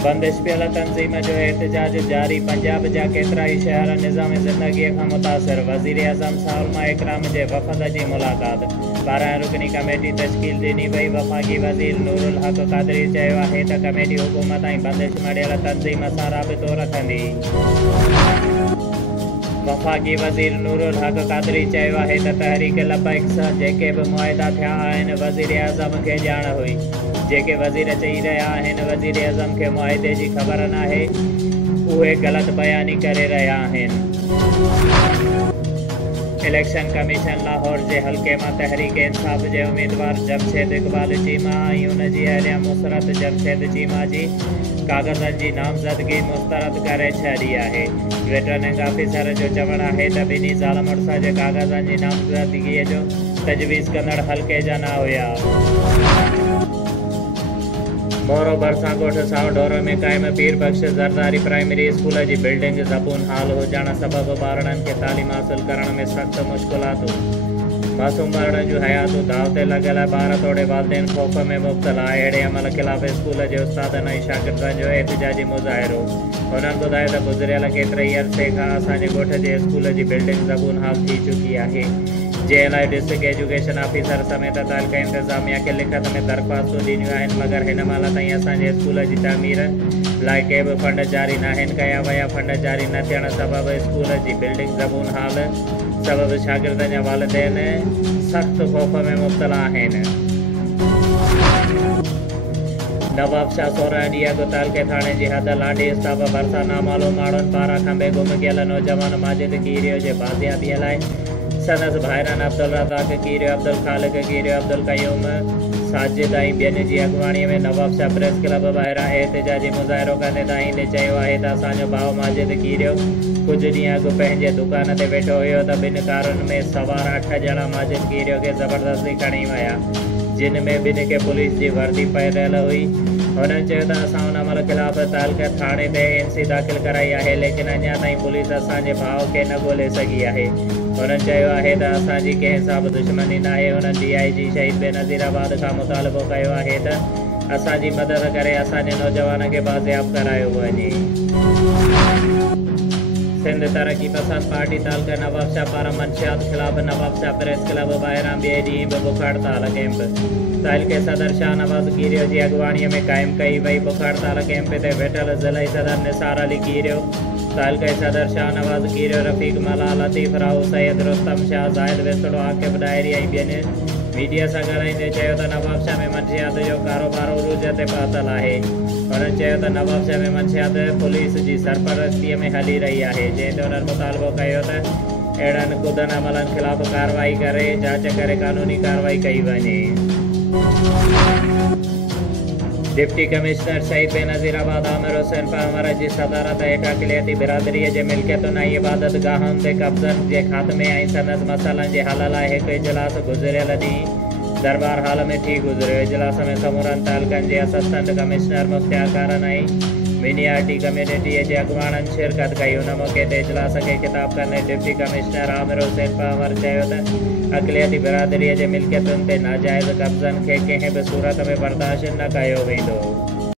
बंदिश पियल तंज़ीम जो एहतजाज जारी। पंजाब जा केतिरा ई शहर निज़ाम ज़िंदगीअ खां मुतासिर। वज़ीर आज़म सां उलमा इकराम जे वफ़द जी मुलाक़ात। 12 रुकनी कमेटी तश्कील ॾिनी वई। वफ़ाक़ी वज़ीर नूरुल हक़ क़ादरी चयो आहे त कमेटी हुकूमत ऐं बंदिश मढ़ियल तंज़ीम सां राबितो रखंदी। वफ़ाक़ी वज़ीर नूरुल हक़ क़ादरी चयो आहे त तहरीक लबैक सां जेके बि मुआहिदा थिया आहिनि वज़ीर आज़म खे ॼाण हुई। जेके वज़ीर चई रहिया आहिनि वज़ीर आज़म खे मुआहिदे जी ख़बर नाहे, उहे ग़लति बयानी करे रहिया आहिनि। इलेक्शन कमीशन लाहौर जे हल्के मां तहरीक इंसाफ़ जे उम्मीदवार जमशेद इक़बाल चीमा ऐं उन जी अहलिया मुसरत जमशेद चीमा जी काग़ज़नि जी नामज़दगी मुस्तरद करे छॾी आहे। रिटर्निंग ऑफिसर जो चवणु आहे त ॿिन्ही ज़ाल मुड़ुस जे काग़ज़नि जी नामज़दगीअ जो तजवीज़ कंदड़ हल्के जा न हुया। मोरो भरिसां ॻोठ सावडोर में क़ाइम पीर बख़्श ज़रदारी प्राइमरी स्कूल जी बिल्डिंग ज़बून हाल हुजण सबबि ॿारनि खे तालीम हासिल करण में सख़्त मुश्किलातूं। मासूम ॿारनि जूं हयातूं दाव ते लॻियल। ॿार तोड़े वालिदेन ख़ौफ़ में मुब्तला। अहिड़े अमल ख़िलाफ़ स्कूल जे उस्तादनि ऐं शागिर्दनि जो एहतिजाजी मुज़ाहिरो। हुननि ॿुधायो त गुज़िरियल केतिरे ई अरसे खां असांजे ॻोठ जे स्कूल जी बिल्डिंग ज़बून हाल थी चुकी आहे, जे लाइ डिस्ट्रिक्ट एजुकेशन ऑफिसर समेत तालिका इंतिज़ामिया खे लिखत में दरख़्वास्तूं ॾिनियूं आहिनि, मगर हिन महिल ताईं असांजे स्कूल जी तामीर लाइ के बि फंड जारी नाहिनि कया विया। फंड जारी न थियण सबबि स्कूल जी बिल्डिंग ज़बून हाल सबबि शागिर्दनि जा वालिदेन सख़्त ख़ौफ़ में मुब्तला आहिनि। नवाबशाह 16 ॾींहं अॻु तालिके थाणे जी हद लाॾी स्टाफ भरिसां नामालूम माण्हुनि पारां खंबे गुम कयल नौजवान माजिद कीरियो जे बाज़ियाबीअ लाइ सनस भाइरन अब्दुल रज़ाक कीरियो, अब्दुल ख़ालिक कीरियो, अब्दुल क़यूम साजिद ऐं ॿियनि जी अॻुवाणीअ में नवाबशाह प्रेस क्लब ॿाहिरां एहतिजाजी मुज़ाहिरो कंदे दाईंदे चयो आहे त असांजो भाउ माजिद कीरियो कुझु ॾींहं अॻु पंहिंजे दुकान ते वेठो हुयो त ॿिनि कारुनि में सवार 8 ॼणा माजिद कीरियो खे ज़बरदस्ती खणी विया, जिन में ॿिनि खे पुलिस जी वर्दी पायल हुई। हुननि चयो त असां उन अमल ख़िलाफ़ तालिका थाणे ते NC दाख़िल कराई आहे, लेकिन अञा ताईं पुलिस असांजे भाउ खे न ॻोल्हे सघी आहे। हुननि चयो आहे त असांजी कंहिं सां बि दुश्मनी न आहे। हुननि DIG शहीद बेनज़ीराबाद खां मुतालबो कयो आहे त असांजी मदद करे असांजे नौजवान खे बाज़ियाब करायो वञे। सिंध तरक़ी पसंद पार्टी तालिका नवाबशाह पारां मंशियात ख़िलाफ़ नवाबशाह प्रेस क्लब ॿाहिरां ॿिए ॾींहुं बि बुख हड़ताल कैंप तालिके सदर शाहनवाज़ कीरियो जी अॻुवाणीअ में क़ाइमु कई वई। बुख हड़ताल कैंप ते वेठल ज़िलई सदर निसार अली कीरियो, तालिके सदर शाहनवाज़ कीरियो, रफ़ीक मलाल, लतीफ़ राहू, सैयद रुस्तम शाह, ज़ाहिद वेसड़ो, आकिब डायरी ऐं ॿियनि मीडिया सां ॻाल्हाईंदे चयो त नवाबशाह में मंशियात जो कारोबार उरूज ते पहुतल आहे। हुननि चयो त नवाबशाह में मंशियात पुलिस जी सरपरस्तीअ में हली रही आहे, जंहिं ते हुननि मुतालबो कयो त अहिड़नि कुदन अमलनि ख़िलाफ़ कार्रवाई करे जांच करे कानूनी कार्रवाई कई वञे। डिप्टी कमिश्नर शहीद बेनज़ीराबाद आमिर हुसैन पामर जी सदारत हेठां अक़लियती बिरादरीअ जे मिल्कियतुनि ऐं इबादत गाहनि ते कब्ज़नि जे ख़ात्मे ऐं संदसि मसइलनि जे हल लाइ हिकु इजलास गुज़िरियल ॾींहुं दरबार हाल में थी गुज़रियो। इजलास में समूरनि तालिकनि जे असिस्टेंट कमिश्नर मुख़्तियारकारनि ऐं मिनियारिटी कम्यूनिटीअ जे अॻुवाणनि शिरकत कई। हुन मौक़े ते इजलास खे ख़िताब कंदे डिप्टी कमिश्नर आमिर हुसैन पामर चयो त अक़लियती बिरादरीअ जे मिल्कियतुनि ते नाजाइज़ कब्ज़नि खे कंहिं बि सूरत में बर्दाश्त न कयो वेंदो।